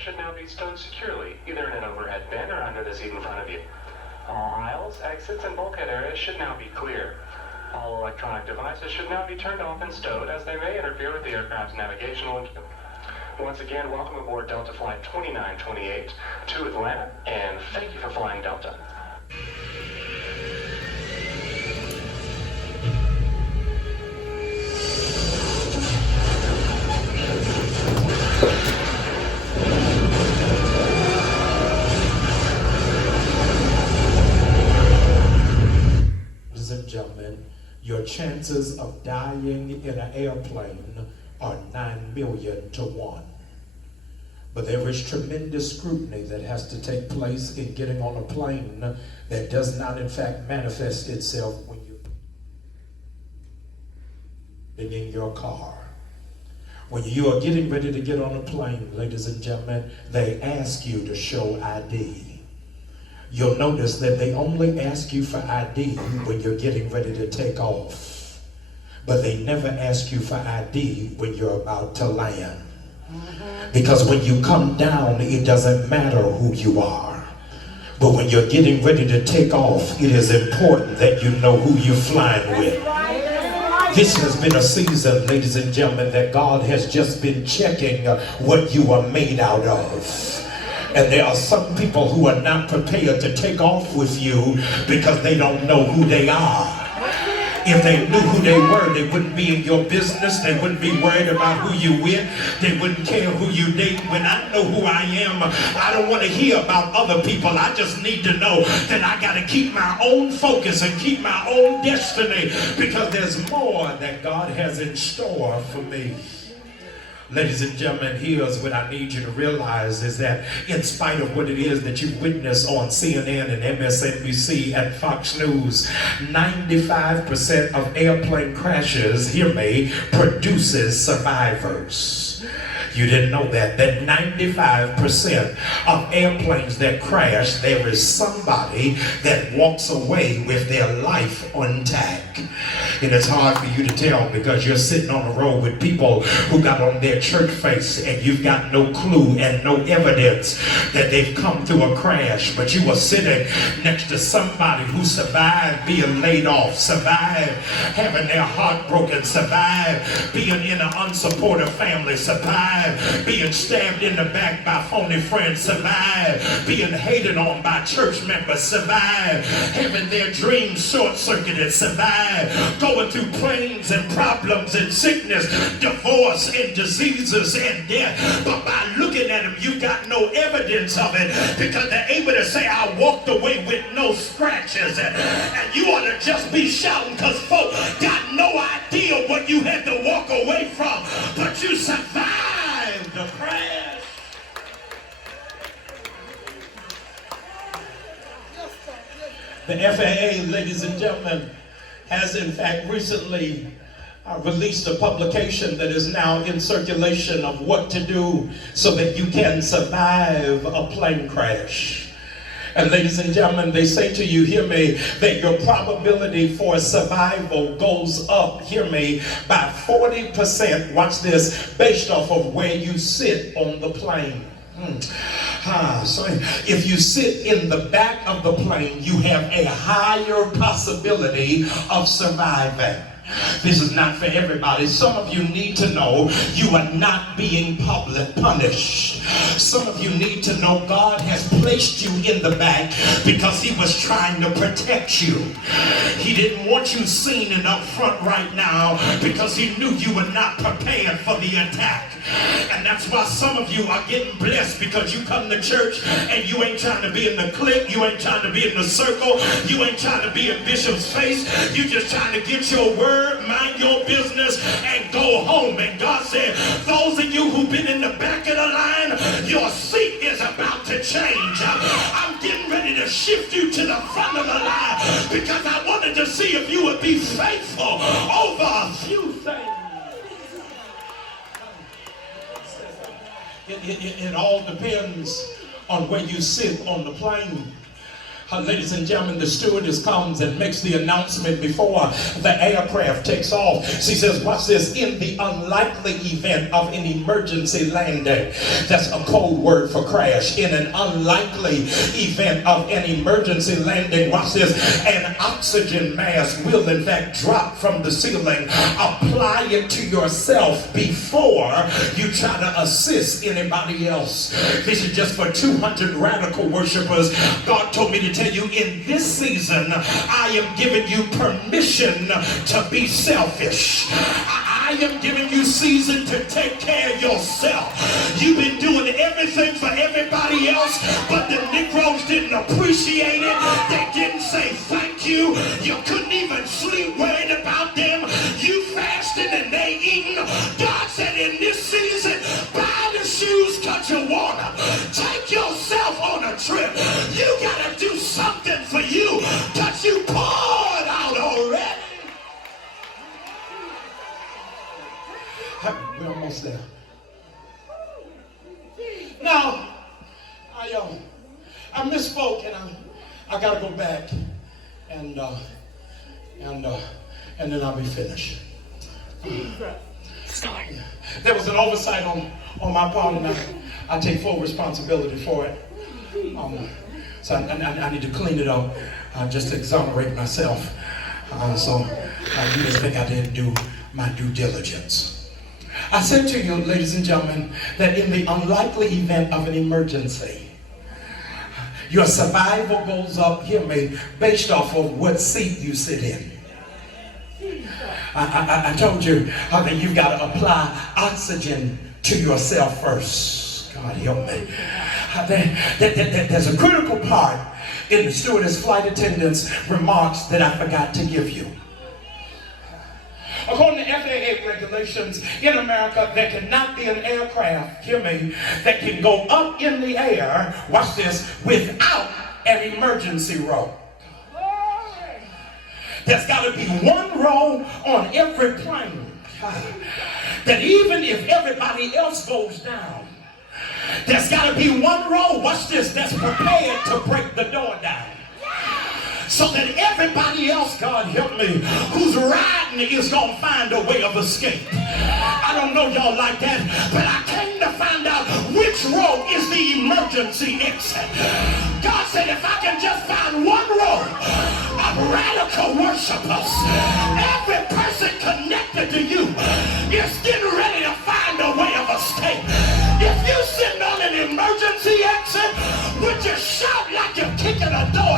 should now be stowed securely, either in an overhead bin or under the seat in front of you. All aisles, exits, and bulkhead areas should now be clear. All electronic devices should now be turned off and stowed, as they may interfere with the aircraft's navigational. Once again, welcome aboard Delta Flight 2928 to Atlanta, and thank you for flying Delta. Ladies and gentlemen, your chances of dying in an airplane are 9 million to 1. But there is tremendous scrutiny that has to take place in getting on a plane that does not in fact manifest itself when you're in your car. When you are getting ready to get on a plane, ladies and gentlemen, they ask you to show ID. You'll notice that they only ask you for ID when you're getting ready to take off. But they never ask you for ID when you're about to land. Because when you come down, it doesn't matter who you are. But when you're getting ready to take off, it is important that you know who you're flying with. This has been a season, ladies and gentlemen, that God has just been checking what you are made out of. And there are some people who are not prepared to take off with you because they don't know who they are. If they knew who they were, they wouldn't be in your business. They wouldn't be worried about who you with. They wouldn't care who you date. When I know who I am, I don't want to hear about other people. I just need to know that I got to keep my own focus and keep my own destiny, because there's more that God has in store for me. Ladies and gentlemen, here's what I need you to realize is that in spite of what it is that you witness on CNN and MSNBC and Fox News, 95% of airplane crashes, hear me, produces survivors. You didn't know that 95% of airplanes that crash, there is somebody that walks away with their life intact. And it's hard for you to tell because you're sitting on a road with people who got on their church face and you've got no clue and no evidence that they've come through a crash. But you were sitting next to somebody who survived being laid off, survived having their heart broken, survived being in an unsupportive family, survived being stabbed in the back by phony friends, survived being hated on by church members, survived having their dreams short-circuited, survived going through pains and problems and sickness, divorce and diseases and death. But by looking at them, you got no evidence of it because they're able to say, I walked away with no scratches. And you ought to just be shouting because folk got no idea what you had to walk away from. But you survived the crash. The FAA, ladies and gentlemen, has in fact recently released a publication that is now in circulation of what to do so that you can survive a plane crash. And ladies and gentlemen, they say to you, hear me, that your probability for survival goes up, hear me, by 40%, watch this, based off of where you sit on the plane. So if you sit in the back of the plane, you have a higher possibility of surviving. This is not for everybody. Some of you need to know you are not being public punished. Some of you need to know God has placed you in the back because he was trying to protect you. He didn't want you seen and up front right now because he knew you were not prepared for the attack. And that's why some of you are getting blessed because you come to church and you ain't trying to be in the clique, you ain't trying to be in the circle, you ain't trying to be in Bishop's face, you just trying to get your word, mind your business, and go home. And God said, those of you who've been in the back of the line, your seat is about to change. I'm getting ready to shift you to the front of the line because I wanted to see if you would be faithful over a few things. It all depends on where you sit on the plane. Ladies and gentlemen, the stewardess comes and makes the announcement before the aircraft takes off. She says, watch this, in the unlikely event of an emergency landing. That's a code word for crash. In an unlikely event of an emergency landing, watch this, an oxygen mask will in fact drop from the ceiling. Apply it to yourself before you try to assist anybody else. This is just for 200 radical worshipers. God told me to tell you, in this season, I am giving you permission to be selfish. I am giving you season to take care of yourself. You've been doing everything for everybody else, but the Negroes didn't appreciate it. They didn't say thank you. You couldn't even sleep worried about them. You fasting and they eating. God said in this season, buy the shoes, cut your water. Take yourself on a trip. You gotta do something for you, because you poured out already. We're almost there. Now, I misspoke, and I gotta go back, and then I'll be finished. There was an oversight on my part, and I take full responsibility for it. So I need to clean it up, just to exonerate myself. So you didn't think I didn't do my due diligence. I said to you, ladies and gentlemen, that in the unlikely event of an emergency, your survival goes up, hear me, based off of what seat you sit in. I told you that you've got to apply oxygen to yourself first. God help me. There's a critical part in the stewardess flight attendant's remarks that I forgot to give you. According to FAA regulations in America, there cannot be an aircraft, hear me, that can go up in the air, watch this, without an emergency row. There's got to be one row on every plane that even if everybody else goes down, there's got to be one row, watch this, that's prepared to break the door down. So that everybody else, God help me, who's riding is going to find a way of escape. I don't know y'all like that, but I came to find out which row is the emergency exit. God said if I can just find one row of radical worshipers, every person connected to you is getting ready to find a way of escape. If you're sitting on an emergency exit, would you shout like you're kicking a door